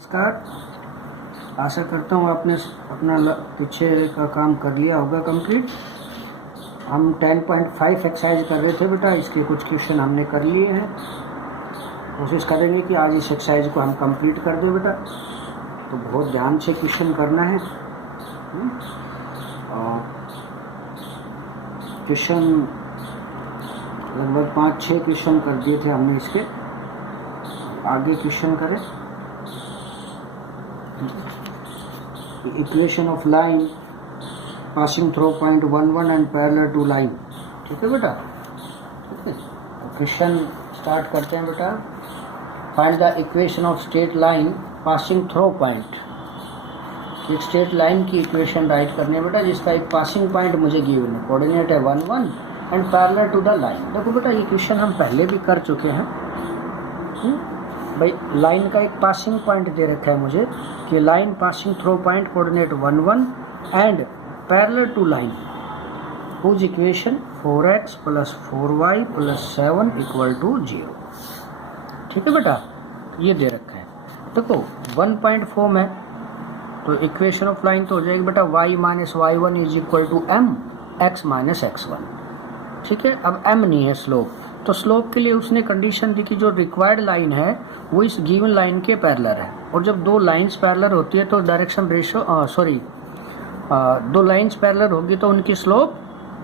नमस्कार। आशा करता हूँ आपने अपना पीछे का काम कर लिया होगा कंप्लीट। हम 10.5 एक्सरसाइज कर रहे थे बेटा, इसके कुछ क्वेश्चन हमने कर लिए हैं। कोशिश करेंगे कि आज इस एक्सरसाइज को हम कंप्लीट कर दें बेटा। तो बहुत ध्यान से क्वेश्चन करना है। और क्वेश्चन लगभग 5-6 क्वेश्चन कर दिए थे हमने इसके। आगे क्वेश्चन करें। Equation of line passing through point 1 and parallel to line. ठीक है बेटा, ठीक है। तो क्वेश्चन स्टार्ट करते हैं बेटा। Find the equation of straight line passing through point. एक स्ट्रेट लाइन की इक्वेशन राइट करनी है बेटा, जिसका एक पासिंग पॉइंट मुझे गिवन है, कोऑर्डिनेट है 1 1 and parallel to the line. देखो बेटा, ये क्वेश्चन हम पहले भी कर चुके हैं। भाई लाइन का एक पासिंग पॉइंट दे रखा है मुझे कि line passing through point coordinate 1 1 and parallel to line whose equation 4x + 4y + 7 = 0। ठीक है बेटा, ये दे रखा है। देखो 1.4 में तो इक्वेशन ऑफ लाइन तो हो जाएगी बेटा y - y1 = m x - x1। ठीक है। अब m नहीं है स्लोप, तो स्लोप के लिए उसने कंडीशन दी कि जो रिक्वायर्ड लाइन है वो इस गिवन लाइन के पैरेलल है। और जब दो लाइंस पैरेलल होती है तो डायरेक्शन रेशियो दो लाइंस पैरेलल होगी तो उनकी स्लोप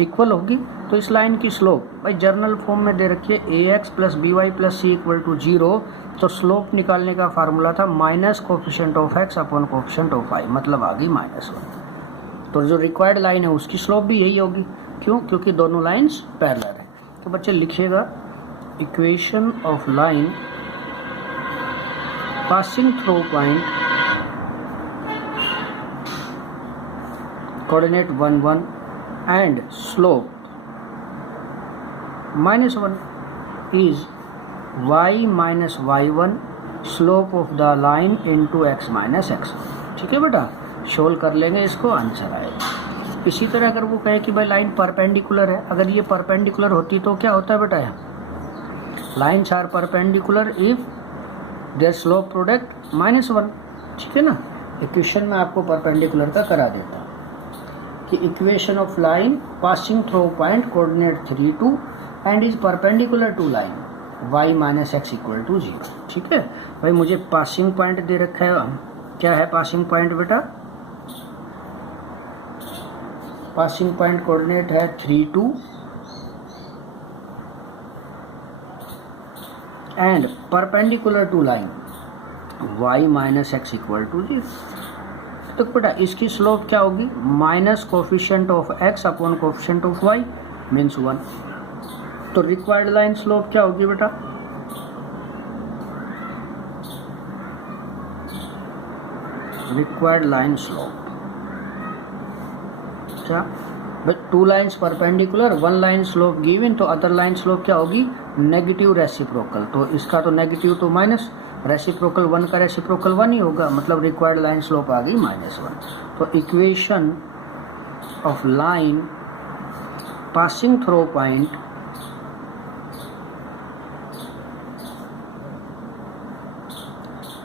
इक्वल होगी। तो इस लाइन की स्लोप भाई जर्नल फॉर्म में दे रखी है ax + by + c = 0। तो स्लोप निकालने का फार्मूला था minus coefficient of x upon coefficient of y, मतलब आ गई -1। तो जो रिक्वायर्ड लाइन है उसकी स्लोप भी यही होगी। क्यों? क्योंकि दोनों लाइंस पैरेलल है। तो बच्चे लिखिएगा equation of line passing through point coordinate 1 1 and slope -1 is y - y1 slope of the line into x - x1। ठीक है बेटा, सोल्व कर लेंगे इसको, आंसर आएगा। इसी तरह अगर वो कहे कि भाई लाइन परपेंडिकुलर है, अगर ये परपेंडिकुलर होती तो क्या होता है बेटा, यहाँ lines are perpendicular if their slope product -1। ठीक है ना। इक्वेशन में आपको परपेंडिकुलर का करा देता हूँ कि equation of line passing through point coordinate 3 2 and is perpendicular to line y - x = 0। ठीक है भाई, मुझे पासिंग पॉइंट दे रखा है। क्या है पासिंग पॉइंट बेटा? पासिंग पॉइंट कोऑर्डिनेट है 3 2 and perpendicular to line y - x = 0। तो बेटा इसकी स्लोप क्या होगी? Minus coefficient of x upon coefficient of y means 1। तो रिक्वायर्ड लाइन स्लोप क्या होगी बेटा? रिक्वायर्ड लाइन स्लोप क्या? Two lines perpendicular, one line slope given, तो अदर लाइन स्लोप क्या होगी? Negative reciprocal. तो इसका तो नेगेटिव तो माइनस, रेसिप्रोकल 1 का रेसिप्रोकल 1 ही होगा, मतलब रिक्वायर्ड लाइन स्लोप आ गई -1। तो equation of line passing through point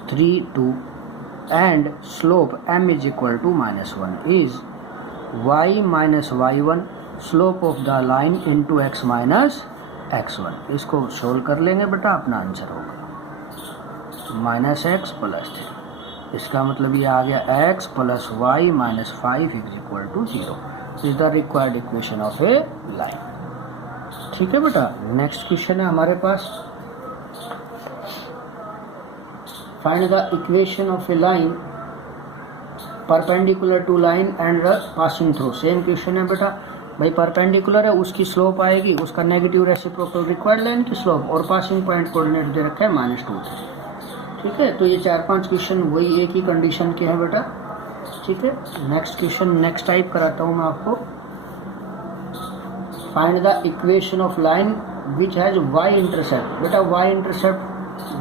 (3 2) and slope m is equal to -1 is y - y1 slope of the line into x - x1। इसको सोल्व कर लेंगे बेटा, अपना आंसर होगा -x + 3। इसका मतलब ये आ गया x + y - 5 = 0 is the required equation of a line. ठीक है बेटा, नेक्स्ट क्वेश्चन है हमारे पास। Find the equation of a line perpendicular to line and passing through. Same question है बेटा। भाई परपेंडिकुलर है, उसकी स्लोप आएगी, उसका नेगेटिव रेसिप्रोकल रिक्वायर्ड लाइन की स्लोप, और पासिंग पॉइंट कोऑर्डिनेट दे रखा है -2 3। ठीक है, तो ये 4-5 क्वेश्चन वही एक ही कंडीशन के हैं बेटा। ठीक है, नेक्स्ट क्वेश्चन नेक्स्ट टाइप कराता हूँ मैं आपको। Find the equation of line which has y intercept. बेटा y इंटरसेप्ट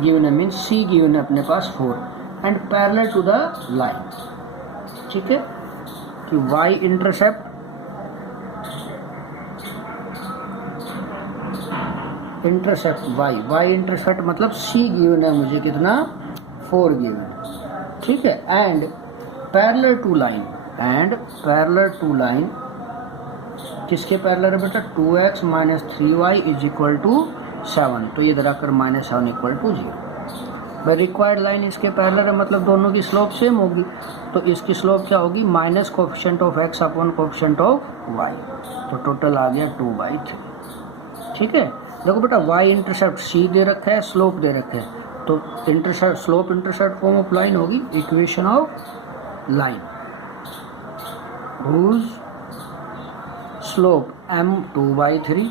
गिवन है, मीन्स c गिवन है अपने पास 4 and parallel to the line. ठीक है, कि y इंटरसेप्ट y इंटरसेप्ट मतलब c गिवन है मुझे, कितना 4 गिवन है। ठीक है, and parallel to line, and parallel to line किसके पैरेलल है बेटा, 2x minus 3y is equal to 7, तो ये इधर आकर माइनस 7 इक्वल टू 0। भाई रिक्वायर्ड लाइन इसके पैरेलल है, मतलब दोनों की स्लोप सेम होगी, तो इसकी स्लोप क्या होगी, minus coefficient of x upon coefficient of y, तो टोटल आ गया 2/3। ठीक है, देखो बेटा y इंटरसेप्ट c दे रखा है, स्लोप दे रखे है, तो intercept slope intercept form of line होगी equation of line whose slope m 2/3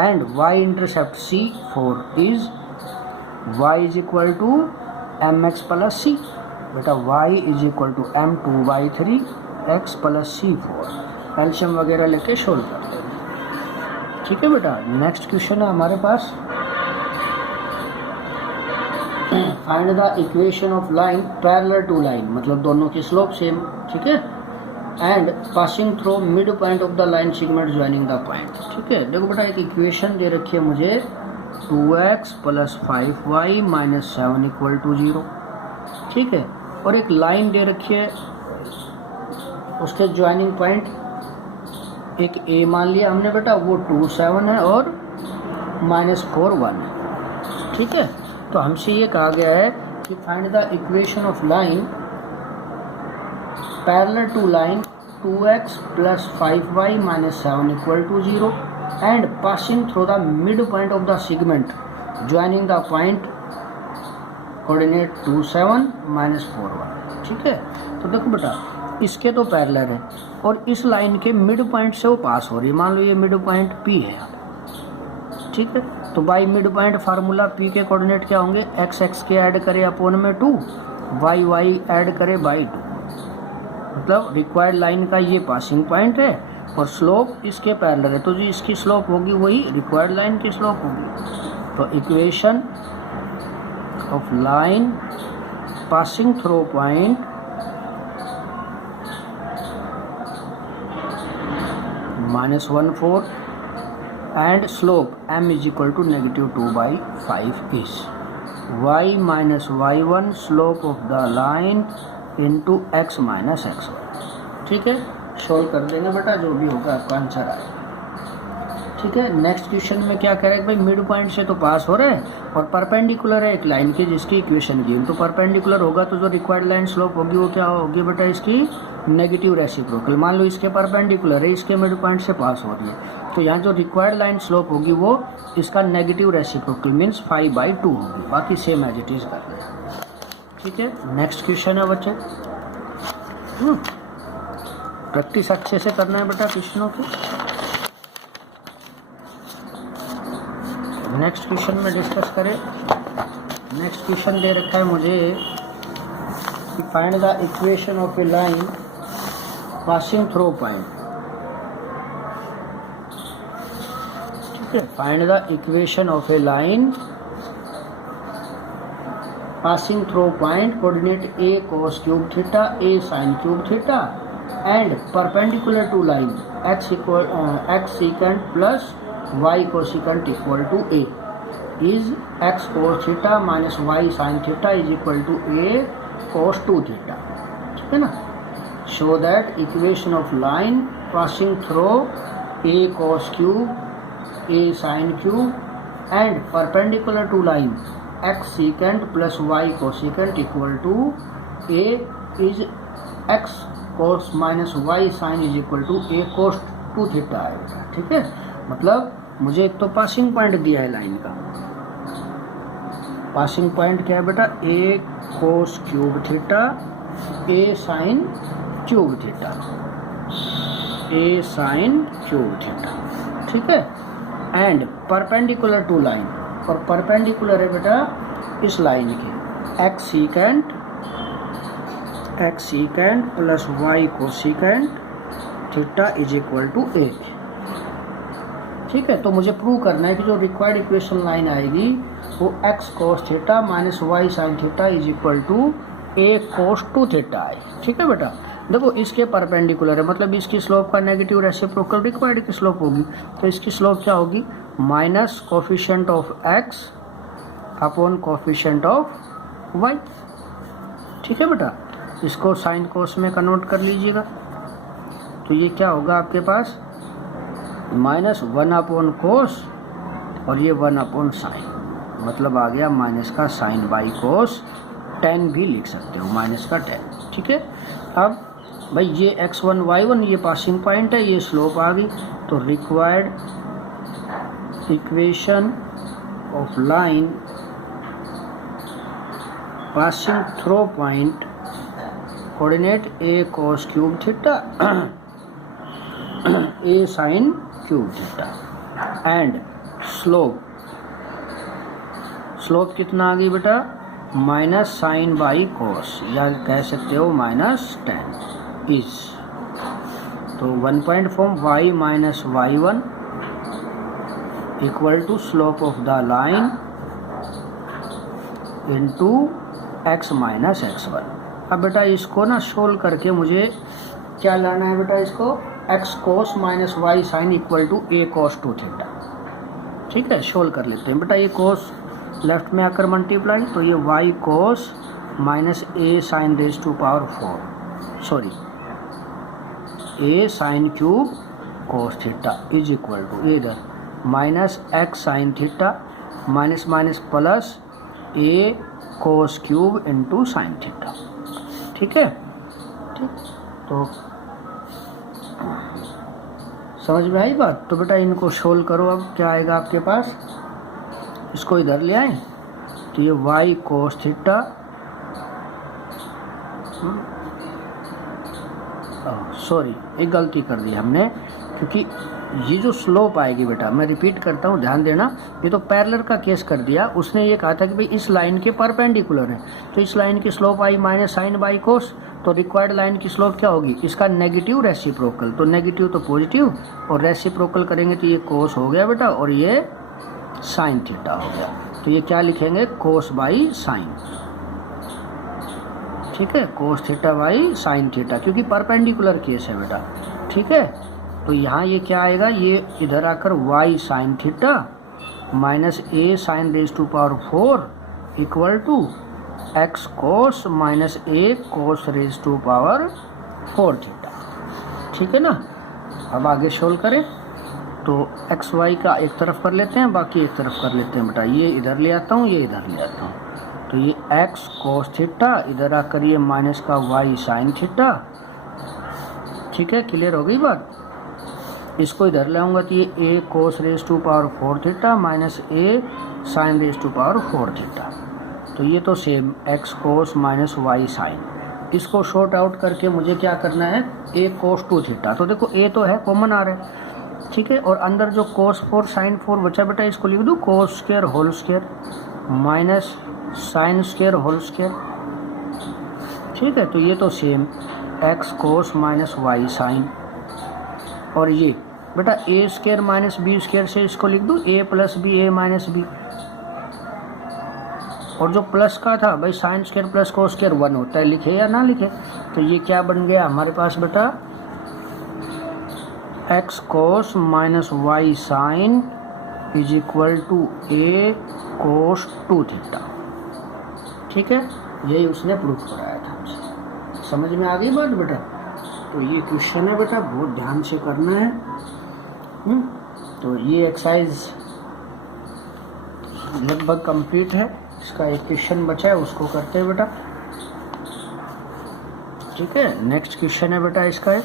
and y intercept c 4 is y is equal to mx plus c। बेटा y is equal to m 2/3 x plus c 4, एल्शियम वगैरह लेके solve कर देंगे। ठीक है बेटा, next question है हमारे पास, find the equation of line parallel to line, मतलब दोनों की स्लोप सेम, ठीक है, and passing through mid point of the line segment joining the point. ठीक है, देखो बेटा एक इक्वेशन दे रखी है मुझे 2x plus 5y minus 7 equal to 0। ठीक है, और एक लाइन दे रखी है, उसके ज्वाइनिंग पॉइंट एक a मान लिया हमने बेटा, वो 2 7 है और -4 1 है। ठीक है, तो हमसे ये कहा गया है कि find the equation of line parallel to line 2x plus 5y minus 7 equal to 0 and passing through the mid point of the segment joining the point coordinate 2 7 -4 1। ठीक है, तो देखो बेटा इसके तो पैरेलल है और इस लाइन के मिड पॉइंट से वो पास हो रही है, मान लो ये मिड पॉइंट P है। ठीक है, तो by mid point formula P के कोऑर्डिनेट क्या होंगे, x x के ऐड करे अपोन में 2, y y ऐड करे बाई 2, मतलब रिक्वायर्ड लाइन का ये पासिंग पॉइंट है और स्लोप इसके पैरेलल है, तो जो इसकी स्लोप होगी वही रिक्वायर्ड लाइन की स्लोप होगी। तो equation of line passing through point -1 4 and slope m is equal to -2/5 is y minus y1 slope of the line into x minus xy। ठीक है, सोल्व कर देंगे बेटा, जो भी होगा आपका आंसर आएगा। ठीक है, नेक्स्ट क्वेश्चन में क्या कह रहा है भाई, मिड पॉइंट से तो पास हो रहा है और परपेंडिकुलर है एक लाइन की जिसकी इक्वेशन की, तो परपेंडिकुलर होगा तो जो रिक्वायर्ड लाइन स्लोप होगी वो क्या होगी बेटा, इसकी नेगेटिव रेसिप्रोकल। मान लो इसके परपेंडिकुलर है, इसके मिड पॉइंट से पास हो रही है, तो यहाँ जो रिक्वायर्ड लाइन स्लोप होगी वो इसका नेगेटिव रेसिप्रोकल मीन्स 5/2 होगी, बाकी सेम एज इट इज कर रहे हैं। ठीक है, नेक्स्ट क्वेश्चन है बच्चे, प्रैक्टिस अच्छे से करना है बेटा क्वेश्चनों की। नेक्स्ट क्वेश्चन में डिस्कस करें। नेक्स्ट क्वेश्चन दे रखा है मुझे कि find the equation of a line passing through point. ठीक है, find the equation of a line passing through point coordinate a cos cube theta, a sin cube theta and perpendicular to line x secant plus y cosecant equal to a is x cos theta minus y sin theta is equal to a cos 2 theta। ठीक है ना, show that equation of line passing through a cos cube a sin cube and perpendicular to line x secant plus y cosecant equal to a is x cos minus y sin is equal to a cos 2 theta आएगा। ठीक है, मतलब मुझे एक तो passing point दिया है line का, पासिंग पॉइंट क्या है बेटा, a cos cube theta a sin cube theta, a sin cube theta. ठीक है, एंड परपेंडिकुलर टू लाइन, और परपेंडिकुलर है बेटा इस लाइन के x secant प्लस y cosecant theta is equal to a। ठीक है, तो मुझे प्रूव करना है कि जो रिक्वायर्ड इक्वेशन लाइन आएगी वो x cos theta minus y sin theta is equal to a cos 2 theta है। ठीक है बेटा, देखो इसके परपेंडिकुलर है, मतलब इसकी स्लोप का नेगेटिव रेसिप्रोकल रिक्वायर्ड की स्लोप होगी, तो इसकी स्लोप क्या होगी, minus coefficient of x upon coefficient of y। ठीक है बेटा, इसको साइन कोस में कन्वर्ट कर लीजिएगा, तो ये क्या होगा आपके पास -1 कोस और ये 1 साइन, मतलब आ गया माइनस का साइन बाई कोस 10 भी लिख सकते हो, -10। ठीक है। अब भाई ये x1 y1 ये पासिंग पॉइंट है, ये स्लोप आ गई, तो required equation of line passing through point coordinate a cos cube theta a sin cube theta and slope कितना आ गई बेटा माइनस साइन बाई कोस, या कह सकते हो -10 इज, तो 1 point form y minus y1 equal to slope of the line into x minus x1। अब बेटा इसको ना सोल्व करके मुझे क्या लाना है बेटा, इसको x cos minus y sine equal to a cos 2 theta. ठीक है, सोल्व कर लेते हैं बेटा। ये कोस लेफ्ट में आकर मल्टीप्लाई, तो ये y cos minus a sine raise to power 4, sorry a sine cube cos theta is equal to इधर minus x sine theta minus minus plus a cos cube into sine theta. ठीक है, ठीक, तो समझ में आई बात। तो बेटा इनको सोल्व करो, अब क्या आएगा आपके पास, इसको इधर ले आए, तो ये y कोस थीटा सॉरी एक गलती कर दी हमने, क्योंकि ये जो स्लोप आएगी बेटा, मैं रिपीट करता हूँ ध्यान देना, ये तो पैरेलल का केस कर दिया। उसने ये कहा था कि भाई इस लाइन के परपेंडिकुलर है, तो इस लाइन की स्लोप आई माइनस साइन बाई कोस, तो रिक्वायर्ड लाइन की स्लोप क्या होगी, इसका नेगेटिव रेसिप्रोकल, तो नेगेटिव तो पॉजिटिव और रेसिप्रोकल करेंगे तो ये कोस हो गया बेटा और ये साइन थीटा हो गया, तो ये क्या लिखेंगे कोस बाई साइन। ठीक है, cos theta by sine theta, क्योंकि परपेंडिकुलर केस है बेटा। ठीक है, तो यहाँ ये क्या आएगा, ये इधर आकर y sine theta minus a sine raise to power 4 equal to x cos minus a cos raise to power 4 theta. ठीक है ना। अब आगे सोल्व करें, तो एक्स वाई का एक तरफ कर लेते हैं, बाकी एक तरफ कर लेते हैं बेटा। ये इधर ले आता हूँ, ये इधर ले आता हूँ, तो ये x कोस थीटा इधर आकर ये माइनस का y साइन थीटा। ठीक है, क्लियर हो गई बात। इसको इधर ले आऊँगा तो ये a cos raise to power 4 theta minus a sine raise to power 4 theta, तो ये तो same x cos minus y sine. इसको शॉर्ट आउट करके मुझे क्या करना है, a कोस 2 थीटा, तो देखो a तो है कॉमन आ रहा है। ठीक है, और अंदर जो कोस 4 साइन 4 बचा बेटा, इसको लिख दूँ cos square whole square minus sine square whole square. ठीक है, तो ये तो same x cos minus y sine, और ये बेटा a square minus b square से इसको लिख दूँ a plus b a minus b, और जो प्लस का था भाई sine square plus cos square 1 होता है, लिखे या ना लिखे। तो ये क्या बन गया हमारे पास बेटा, x cos minus y sine is equal to a cos 2 theta. ठीक है, यही उसने प्रूफ कराया था हमसे। समझ में आ गई बात बेटा। तो ये क्वेश्चन है बेटा, बहुत ध्यान से करना है। तो ये एक्सरसाइज लगभग कंप्लीट है, इसका एक क्वेश्चन बचा है, उसको करते हैं बेटा। ठीक है, नेक्स्ट क्वेश्चन है बेटा इसका है,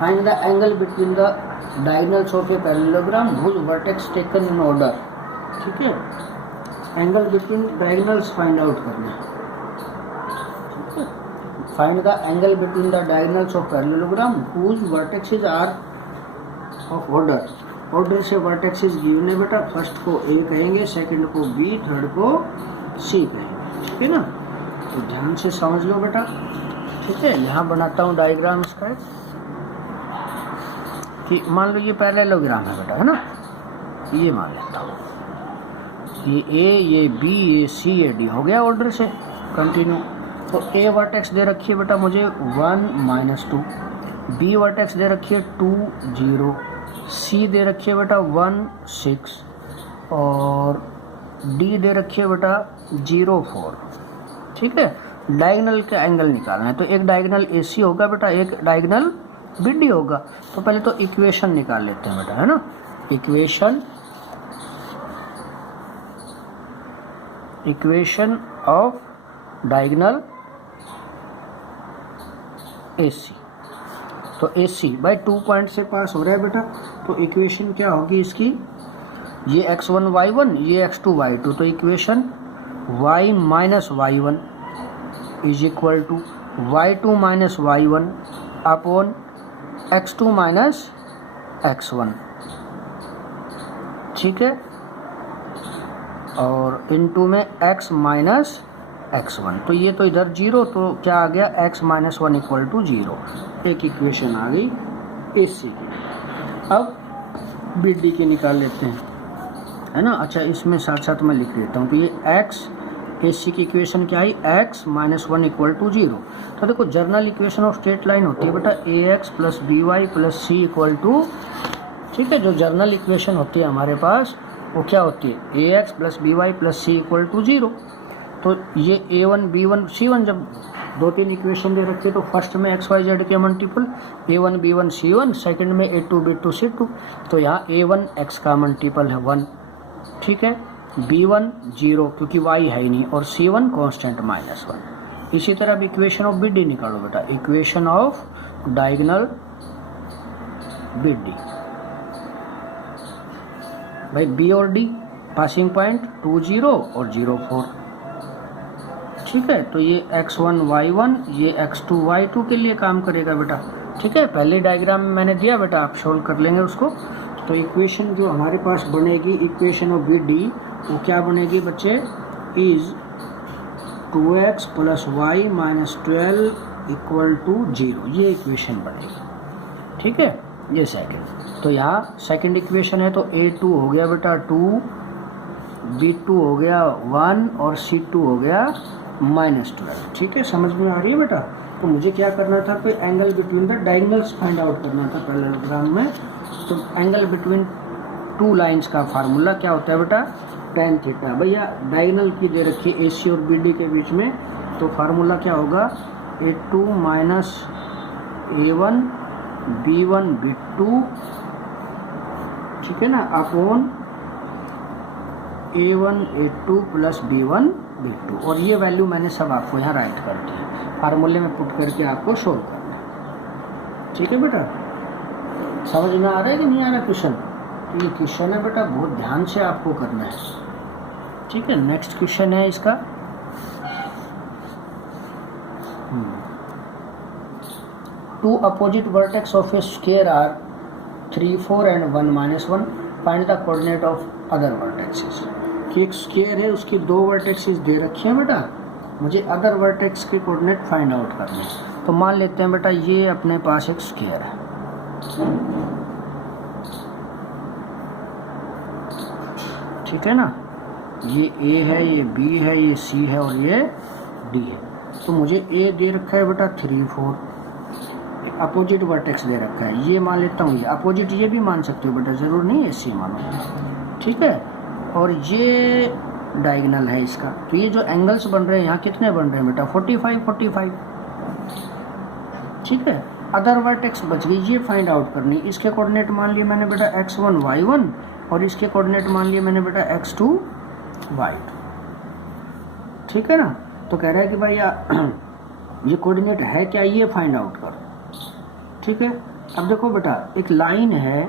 find the angle between the diagonals of a parallelogram whose vertex taken in order. ठीक है, angle between diagonals find out करना है। Find the angle between the diagonals of parallelogram whose vertexes are of order. Order से vertexes given है बेटा, first को ए कहेंगे, second को बी, थर्ड को सी कहेंगे। ठीक है ना, तो ध्यान से समझ लो बेटा। ठीक है, यहाँ बनाता हूँ डायग्राम इसका, कि मान लो ये पैरेललोग्राम है बेटा, है ना, ये मान लेता हूँ, ये ए, ये बी, ये सी, ये डी हो गया ऑर्डर से कंटिन्यू। तो ए वर्टेक्स दे रखी है बेटा मुझे 1 -2, बी वर्टेक्स दे रखी है 2 0, सी दे रखी है बेटा 1 6, और डी दे रखी है बेटा 0,4। ठीक है, डायगोनल का एंगल निकालना है, तो एक डायगोनल AC होगा बेटा, एक डायगोनल BD होगा। तो पहले तो इक्वेशन निकाल लेते हैं बेटा, है ना। इक्वेशन ऑफ डायगोनल AC, तो AC बाई 2 पॉइंट से पास हो रहा है बेटा, तो इक्वेशन क्या होगी इसकी, ये x1 y1, ये x2 y2, तो equation y minus y1 is equal to y2 minus y1 upon x2 minus x1। ठीक है, और इनटू में x माइनस x1, तो ये तो इधर 0, तो क्या आ गया x माइनस 1 इक्वल टू 0। एक इक्वेशन आ गई AC की। अब BD की निकाल लेते हैं, है ना। अच्छा, इसमें साथ साथ मैं लिख देता हूँ, तो ये x AC की इक्वेशन क्या आई, x माइनस 1 इक्वल टू 0। तो देखो general equation of straight line होती है बेटा AX plus BY plus C equal to, ठीक है, जो जर्नल इक्वेशन होती है हमारे पास वो क्या होती है, AX plus BY plus C equal to 0। तो ये A1 B1 C1, जब 2-3 इक्वेशन दे रखे तो फर्स्ट में XYZ के multiple A1 B1 C1, second में A2 B2 C2, तो यहाँ A1 X का मल्टीपल है 1, ठीक है, B1 0 क्योंकि Y है ही नहीं, और C1 कांस्टेंट -1। इसी तरह अब इक्वेशन ऑफ BD निकालो बेटा, इक्वेशन ऑफ डायगोनल BD भाई B और D पासिंग पॉइंट 2 0 और 0 4। ठीक है, तो ये x1 y1, ये x2 y2 के लिए काम करेगा बेटा। ठीक है, पहले डायग्राम में मैंने दिया बेटा, आप सोल्व कर लेंगे उसको। तो इक्वेशन जो हमारे पास बनेगी इक्वेशन ऑफ BD, वो क्या बनेगी बच्चे, is 2x plus y minus 12 equal to 0, ये इक्वेशन बनेगी। ठीक है, ये सेकंड, तो यहाँ सेकंड इक्वेशन है, तो A2 हो गया बेटा 2, B2 हो गया 1 और C2 हो गया -12। ठीक है, समझ में आ रही है बेटा। तो मुझे क्या करना था, कोई angle between the diagonals find out करना था पैरेललोग्राम में। तो एंगल बिटवीन टू लाइंस का फार्मूला क्या होता है बेटा, tan थीटा। भैया डायगोनल की दे रखी है AC और BD के बीच में, तो फार्मूला क्या होगा, A2 minus A1 B1 B2, ठीक है ना, upon A1 A2 plus B1 B2, और ये वैल्यू मैंने सब आपको यहाँ राइट कर दी है, फार्मूले में पुट करके आपको सोल्व करना है। ठीक है बेटा, समझ में आ रहा है कि नहीं आ रहा क्वेश्चन। तो ये क्वेश्चन है बेटा, बहुत ध्यान से आपको करना है। ठीक है, नेक्स्ट क्वेश्चन है इसका, two opposite vertex of a square are 3 4 and 1 -1, find the coordinate of other vertexes. कि एक स्क्वायर है, उसकी 2 वर्टेक्सेस दे रखी हैं बेटा, मुझे अदर वर्टेक्स के कोऑर्डिनेट फाइंड आउट करने हैं। तो मान लेते हैं बेटा ये अपने पास एक स्क्वायर है, ठीक है ना, ये A है, ये B है, ये C है और ये D है। तो मुझे A दे रखा है बेटा 3 4, अपोजिट वर्टेक्स दे रखा है, ये मान लेता हूँ, ये अपोजिट ये भी मान सकते हो बेटा, जरूर नहीं है C मानो। ठीक है, और ये डायगोनल है इसका। तो ये जो एंगल्स बन रहे हैं यहाँ कितने बन रहे हैं बेटा, 45 45। ठीक है, अदर वर्टेक्स बच गई, ये फाइंड आउट करनी। इसके कोऑर्डिनेट मान लिए मैंने बेटा x1 y1, और इसके कोऑर्डिनेट मान लिए मैंने बेटा x2 y2। ठीक है ना, तो कह रहा है कि भाई ये कोऑर्डिनेट है क्या, ये फाइंड आउट करो। ठीक है, अब देखो बेटा एक लाइन है,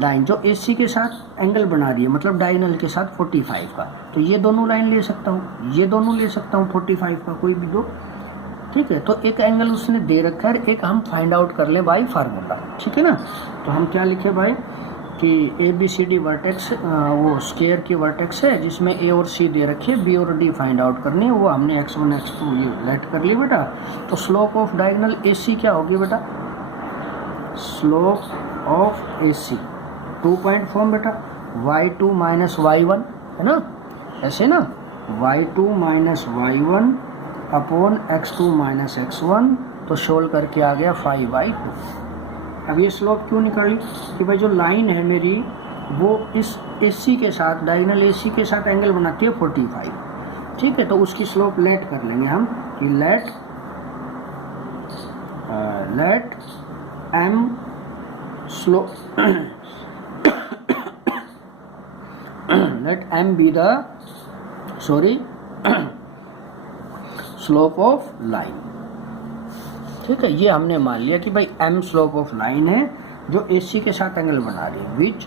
लाइन जो AC के साथ एंगल बना रही है, मतलब डायगोनल के साथ 45 का, तो ये दोनों लाइन ले सकता हूँ, ये दोनों ले सकता हूँ 45 का, कोई भी दो। ठीक है, तो एक एंगल उसने दे रखा है, एक हम फाइंड आउट कर ले बाई फार्मूला। ठीक है ना, तो हम क्या लिखे भाई कि ABCD वर्टेक्स वो स्क्वायर की वर्टेक्स है, जिसमें A और C दे रखी है, B और D फाइंड आउट करनी है, वो हमने x1 x2 ये लेट कर लिया बेटा। तो स्लोप ऑफ डायगोनल AC क्या होगी बेटा, slope of AC 2 point form बेटा, y2 माइनस y1, है ना, ऐसे ना, y2 minus y1 upon x2 minus x1, तो सोल्व करके आ गया 5/2। अब ये स्लोप क्यों निकाली कि भाई जो लाइन है मेरी वो इस AC के साथ, डायगोनल AC के साथ एंगल बनाती है 45, ठीक है। तो उसकी स्लोप लेट कर लेंगे हम कि let m slope let m be the slope of line, ठीक है। ये हमने मान लिया कि भाई m स्लोप ऑफ लाइन है जो AC के साथ एंगल बना रही है, which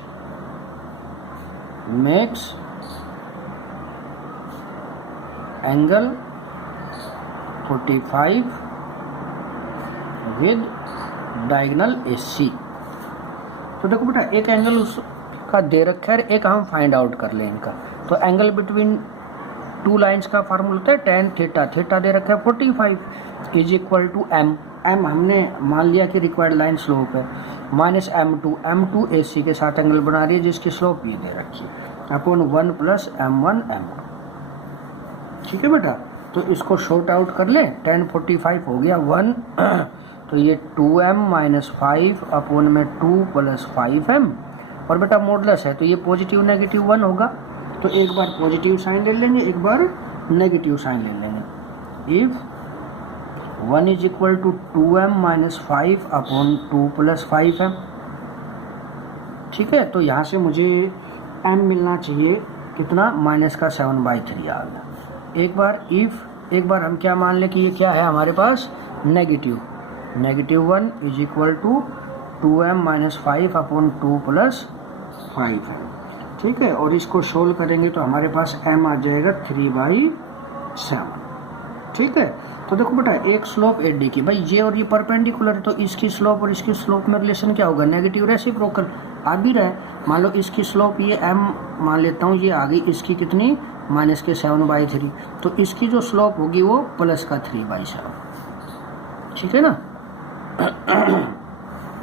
makes angle 45 with diagonal AC। तो देखो बेटा, एक एंगल उसका दे रखा है, एक हम फाइंड आउट कर लें इनका। तो एंगल बिटवीन टू लाइंस का फार्मूला होता है tan थीटा, थीटा दे रखा है 45 इज इक्वल टू m हमने मान लिया कि रिक्वायर्ड लाइन स्लोप है, माइनस m2 AC के साथ एंगल बना रही है जिसकी स्लोप ये दे रखी है, अपॉन 1 प्लस m1 m2, ठीक है बेटा। तो इसको शॉर्ट आउट कर ले, tan 45 हो गया 1 तो ये 2m माइनस 5 अपॉन में 2 प्लस 5m, और बेटा मॉडुलस है तो ये पॉजिटिव नेगेटिव 1 होगा। तो एक बार पॉजिटिव साइन ले लेंगे, एक बार नेगेटिव साइन ले लेंगे। If 1 is equal to 2m minus 5 upon 2 plus 5m, ठीक है। तो यहाँ से मुझे m मिलना चाहिए कितना, माइनस का 7/3 आ गया। एक बार हम क्या मान लें कि ये क्या है हमारे पास, negative 1 is equal to 2m minus 5 upon 2 plus 5m, ठीक है। और इसको सोल्व करेंगे तो हमारे पास m आ जाएगा 3/7, ठीक है। तो देखो बेटा, एक स्लोप AD की, भाई ये और ये परपेंडिकुलर है तो इसकी स्लोप और इसकी स्लोप में रिलेशन क्या होगा, नेगेटिव रेसिप्रोकल आ भी रहा है। मान लो इसकी स्लोप ये m मान लेता हूँ, ये आ गई इसकी कितनी, माइनस के 7/3, तो इसकी जो स्लोप होगी वो प्लस का 3/7, ठीक है ना।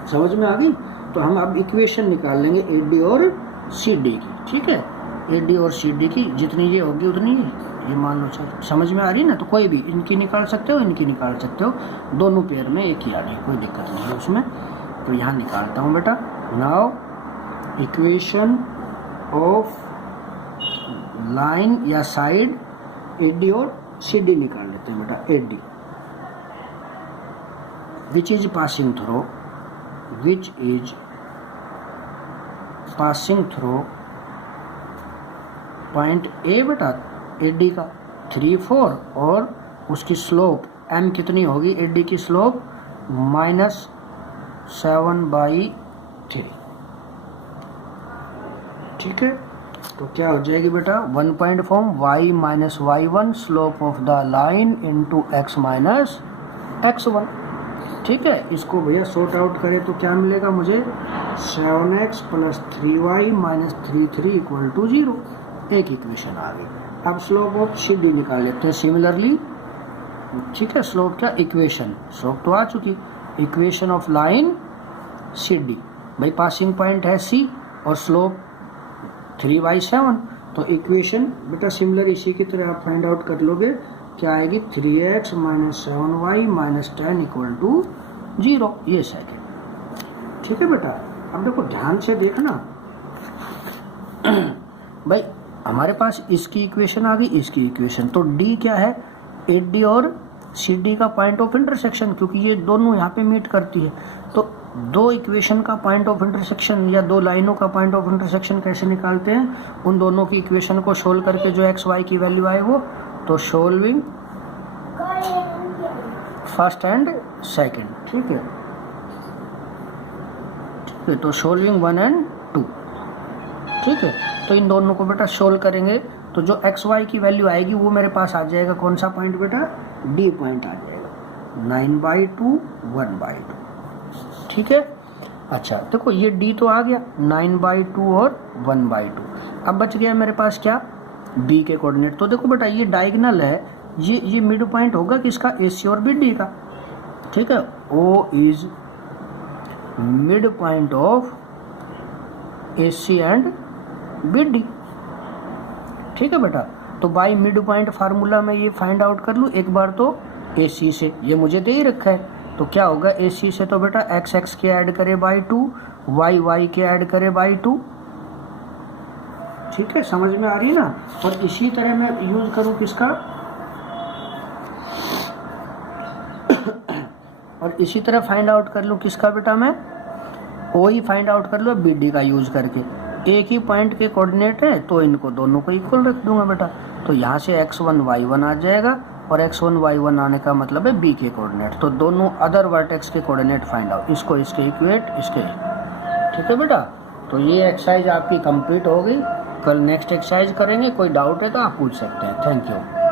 समझ में आ गई। तो हम अब इक्वेशन निकाल लेंगे AD और CD की, ठीक है। AD और CD की जितनी ये होगी उतनी ये मान लो, चलो समझ में आ रही है ना। तो कोई भी इनकी निकाल सकते हो, इनकी निकाल सकते हो, दोनों पेयर में एक ही आ रही है, कोई दिक्कत नहीं है उसमें। तो यहाँ निकालता हूँ बेटा। नाउ इक्वेशन ऑफ लाइन या साइड AD और CD निकाल लेते हैं बेटा। AD which is passing through point A बेटा AD का 3 4, और उसकी स्लोप m कितनी होगी, AD की स्लोप माइनस 7/3, ठीक है। तो क्या हो जाएगी बेटा, 1 point form y minus y1 slope of the line into x minus x1, ठीक है। इसको भैया सॉर्ट आउट करें तो क्या मिलेगा मुझे, 7x plus 3y minus 33 equal to 0, एक इक्वेशन आ गई। अब स्लोप ऑफ CD निकाल लेते हैं सिमिलरली, ठीक है। स्लोप क्या, इक्वेशन, स्लोप तो आ चुकी, इक्वेशन ऑफ लाइन CD, भाई पासिंग पॉइंट है C और स्लोप 3/7, तो इक्वेशन बेटा सिमिलर इसी की तरह आप फाइंड आउट कर लोगे, क्या आएगी, 3x minus 7y minus 10 equal to 0, ये सेकेंड, ठीक है बेटा। अब देखो ध्यान से देखना भाई, हमारे पास इसकी इक्वेशन आ गई, इसकी इक्वेशन, तो D क्या है, AD और CD का पॉइंट ऑफ इंटरसेक्शन, क्योंकि ये दोनों यहाँ पे मीट करती है। तो दो इक्वेशन का पॉइंट ऑफ इंटरसेक्शन या दो लाइनों का पॉइंट ऑफ इंटरसेक्शन कैसे निकालते हैं, उन दोनों की इक्वेशन को सोल्व करके जो एक्स वाई की वैल्यू आए वो, तो सोल्विंग फर्स्ट एंड सेकंड, ठीक है, ठीक है। तो सोल्विंग 1 and 2, ठीक है। तो इन दोनों को बेटा सोल्व करेंगे तो जो एक्स वाई की वैल्यू आएगी वो मेरे पास आ जाएगा, कौन सा पॉइंट बेटा, D पॉइंट आ जाएगा, 9/2 1/2, ठीक है। अच्छा देखो ये D तो आ गया 9/2 और 1/2, अब बच गया मेरे पास क्या, B के कोऑर्डिनेट। तो देखो बेटा ये डायगोनल है, ये मिड पॉइंट होगा किसका, AC और BD का, ठीक है। O is mid point of AC and BD, ठीक है बेटा। तो बाई मिड पॉइंट फार्मूला में ये फाइंड आउट कर लूँ एक बार, तो AC से ये मुझे दे ही रखा है, तो क्या होगा AC से, तो बेटा x x के ऐड करे बाई 2, y y के ऐड करे बाई 2, ठीक है, समझ में आ रही है ना। और इसी तरह मैं यूज करूं किसका, और इसी तरह फाइंड आउट कर लूं किसका बेटा, मैं वही फाइंड आउट कर लो बी डी का यूज करके। एक ही पॉइंट के कोऑर्डिनेट है तो इनको दोनों को इक्वल रख दूंगा बेटा। तो यहाँ से x1 y1 आ जाएगा और x1 y1 आने का मतलब है b के कोऑर्डिनेट। तो दोनों अदर वर्टेक्स के कोऑर्डिनेट फाइंड आउट, इसको इसके इक्वेट इसके, ठीक है बेटा। तो ये एक्सरसाइज आपकी कंप्लीट हो गई। कल नेक्स्ट एक्सरसाइज करेंगे, कोई डाउट है तो आप पूछ सकते हैं। Thank you.